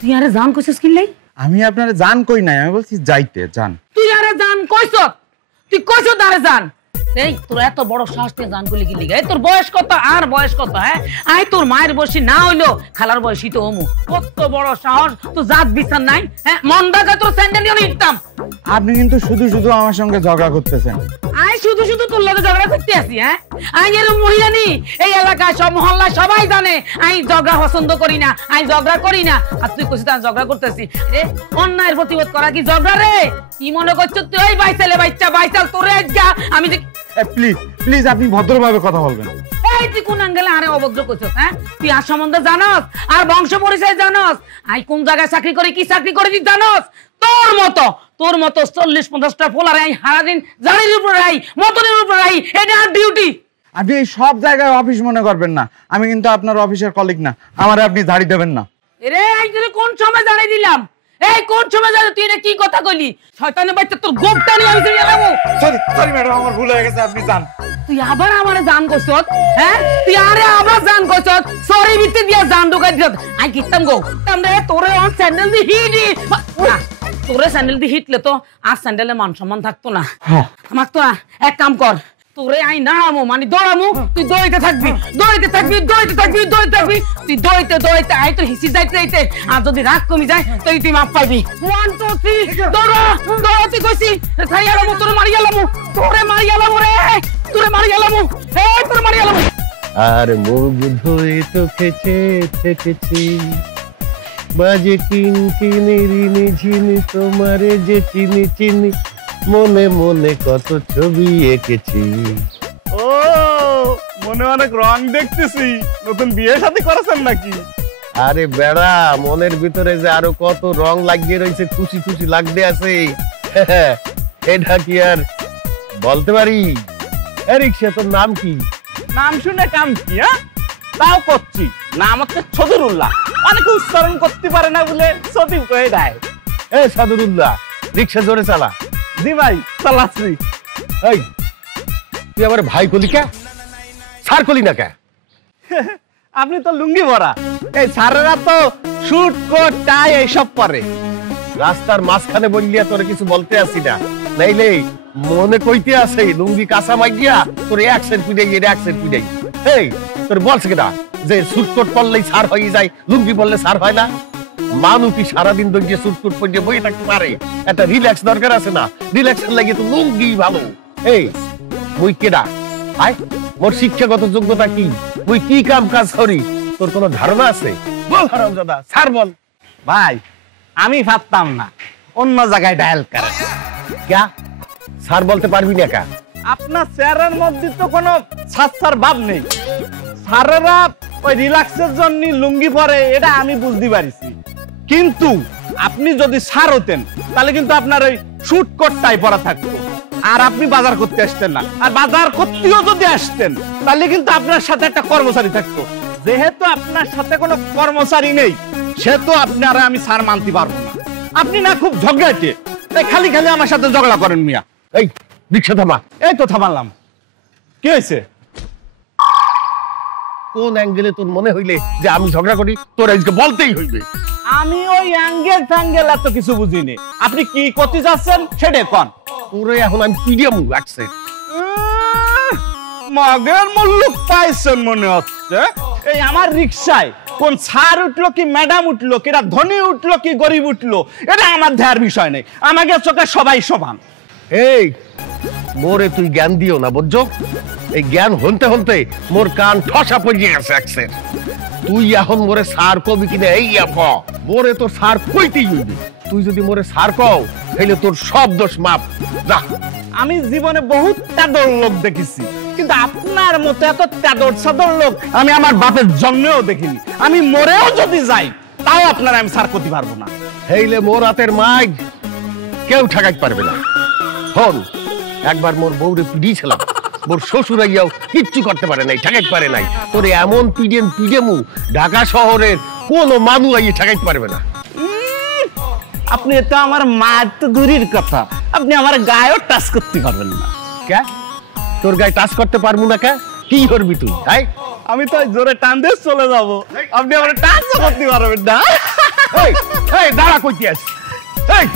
তুই আরে জান কইছিস কি লাই? আমি আপনারে জান কই নাই, আমি বলছি যাইতে জান। তুই আরে জান কইছ? তুই কইছ আরে জান? এই তোর এত বড় সাহস তুই জান কইলি কি লিগা? এই তোর বয়স কত আর বয়স কত? হ্যাঁ আই তোর মায়ের বয়সী না হইলো খালার বয়সী তো ওমু। কত বড় সাহস, তো জাত বিচার নাই? হ্যাঁ মন দাগা তোর স্যান্ডেল নিয়ে নিতাম। আপনি কিন্তু শুধু শুধু আমার সঙ্গে ঝগড়া করতেছেন। আই শুধু শুধু তোর লগে ঝগড়া করতে আসি? হ্যাঁ আই এর মহিলানি এই এলাকায় সব মহল্লা সবাই জানে আই ঝগড়া পছন্দ করি না, আই ঝগড়া করি না। আর তুই কইছিস আমি ঝগড়া করতেছি? রে অন্যায়ের প্রতিবাদ করা কি ঝগড়া রে? কি মনে করছিস তুই? এই বাইসালে বাইচাল তোরে আজগা আমি যে প্লিজ প্লিজ আপনি ভদ্রভাবে কথা বলবেন। এই তুই কোন অ্যাঙ্গেলে আরে অভদ্র কইছস? হ্যাঁ তুই আর সম্বন্ধে জানোস? আর বংশ পরিচয় জানোস? আই কোন জায়গায় চাকরি করি, কি চাকরি করি তুই জানোস? তোর মতো 40-50টা পোলারে আই সারাদিন জারির উপরে আই মতনের উপরে আই, এটা আর ডিউটি। আপনি এই সব জায়গায় অফিস মনে করবেন না, আমি কিন্তু আপনার অফিসের কলিগ না, আমারে আপনি ঝাড়ি দেবেন না। রে আই তোরে কোন সময় জানাই দিলাম? এই কোন সময় জানো তুই এটা কি কথা কইলি? শয়তানের বাচ্চা তোর গোপটা নিয়ে আমি চলে গেলাম। সরি ম্যাডাম, আমার ভুল হয়ে গেছে, আপনি যান। তুই আবার আমারে জান কইছস? হ্যাঁ তুই আরে আবার জান কইছস? সরি বিতে দিয়া জান ঢুকাই দিছস। আই কিতাম গো তামরে তোরে অন স্যান্ডেল দি হিটি না, তোরে স্যান্ডেল দি হিটলে তো আর স্যান্ডেলে মান সম্মান থাকতো না। আমার তো এক কাম কর, তোরে আই নামো মানে দৌড়ামু, তুই দৌড়াইতে থাকবি তুই দৌড়াইতে আই তো হিসি যাইতে আর যদি রাগ কমি যায় তুই মাপ পাইবি। 1 2 3 দৌড়া তুই কইছি ছাইয়ালামু তোরে মারি গেলামু রে তোরে মারি গেলামু। আর মুখ ধুয়ে চোখেছে থেকেছি বাজে কিনকিনি রিনি ঝিনি তোমারে যে চিনি মনে মনে কত ছবি এঁকেছি। ও মনে অনেক রং দেখতেছি, নতুন বিয়ে শাদী করেছেন নাকি? আরে বেড়া, মনের ভিতরে যে আরো কত রং লাগিয়ে রয়েছে, খুশি খুশি লাগতে আছে। এটা কি আর বলতে পারি? রিক্সা, তোর নাম কি? নাম শুনে কাম কি? হ্যাঁ তাও করছি, নাম হচ্ছে সদরুল্লাহ। অনেকে উচ্চারণ করতে পারে না বলে সদীপ কয়ে দেয়। এ সদরুল্লাহ, রিক্সা জোরে চালা। জি ভাই চালাচ্ছি। এই তুই আমার ভাই কলি কে, স্যার কলি না কে? আপনি তো লুঙ্গি ভরা, এই স্যারেরা তো শুট কোট টাই এইসব পরে। রাস্তার মাঝখানে বললিয়া তোরে কিছু বলতে আসি না, নাইলে মনে কইতে আছে লুঙ্গি কাঁচা মাইগিয়া তোর অ্যাকসেন্ট পিডাই অ্যাকসেন্ট পিডাই। এই তোর বলছে কিনা যে স্যুট কোট পরলেই স্যার হয়ে যায়, লুঙ্গি পরলে স্যার হয় না? মানুষ কি সারাদিন ধরে স্যুট কোট পরে বই থাকতে পারে? একটা রিল্যাক্স দরকার আছে না? রিল্যাক্সের লাগে তো লুঙ্গি ভালো। এই মুই কেডা? আয় মোর শিক্ষাগত যোগ্যতা কি? মুই কি কাম কাজ করি তোর কোনো ধারণা আছে? বল হারামজাদা, স্যার বল। ভাই আমি ভাবতাম না, অন্য জায়গায় ডায়াল করে। ক্যা স্যার বলতে পারবি না কা? আপনার চেহারার মধ্যে তো কোনো ছাত্রার ভাব নেই। স্যারেরা ওই রিল্যাক্সের জন্য লুঙ্গি পরে, এটা আমি বুঝতে পারিছি। কিন্তু আপনি যদি স্যার হতেন তাহলে কিন্তু আপনার ওই শুট কোটটাই পরা থাকতো, আর আপনি বাজার করতে আসতেন না। আর বাজার করতেও যদি আসতেন তাহলে কিন্তু আপনার সাথে একটা কর্মচারী থাকতো। যেহেতু আপনার সাথে কোনো কর্মচারী নেই, সেহেতু আপনারা আমি স্যার মানতে পারবো না। আপনি না খুব ঝগড়াটে, তাই খালি খালি আমার সাথে ঝগড়া করেন মিয়া। এই রিক্সা থামা। এই তো থামালাম, কি হয়েছে? কোন অ্যাঙ্গেলে তোর মনে হইলে যে আমি ঝগড়া করি? তোর আজকে বলতেই হইবে। আমি ওই অ্যাঙ্গেল ফ্যাঙ্গেল এত কিছু বুঝিনি। আপনি কি করতে যাচ্ছেন সেটা কোন? তোরে এখন আমি পিডিয়াম অ্যাকসেন্ট মগের মুল্লুক পাইছেন মনে হচ্ছে। এই আমার রিকশায় কোন স্যার উঠলো কি ম্যাডাম উঠলো, কিরা ধনী উঠলো কি গরিব উঠলো, এটা আমার দেখার বিষয় নেই। আমাকে চোখে সবাই সমান। এই মোরে তুই জ্ঞান দিও না, বুঝছো? এই জ্ঞান হনতে হনতে মোর কান ঠসা পড়ে গেছে অ্যাকসেন্ট। তুই এখন মোরে স্যার কবি কিনা এই মোরে তোর স্যার কইতেই হইবে। তুই যদি মোরে স্যার কও তাহলে তোর সব দোষ মাপ। যা। আমি জীবনে বহুত তেদর লোক দেখেছি, কিন্তু আপনার মতো এত তেদর সাদর লোক আমি আমার বাপের জন্মেও দেখিনি। আমি মরেও যদি যাই তাও আপনারা আমি স্যার করতে পারবো না। হেইলে মোর হাতের মাইক কেউ ঠেকাইতে পারবে না। হন একবার মোর বউরে পিডিয়েছিলাম, মোর শ্বশুর আইয়াও কিচ্ছু করতে পারে নাই, ঠেকাইতে পারে নাই। তোরে এমন পিডিয়েমু ঢাকা শহরের কোন মানুষ আইয়ে ঠেকাইতে পারবে না। আপনি তো আমার মায়ের তো দূরের কথা, আপনি আমার গায়েও টাচ করতে পারবেন না। কে তোর গায়ে টাচ করতে পারবো না? কে কি করবি তুই? হাই আমি তো জোরে টান দিয়ে চলে যাবো, আপনি আমার টাচ করতে পারবেন না। দাঁড়া কইতে আসি। এই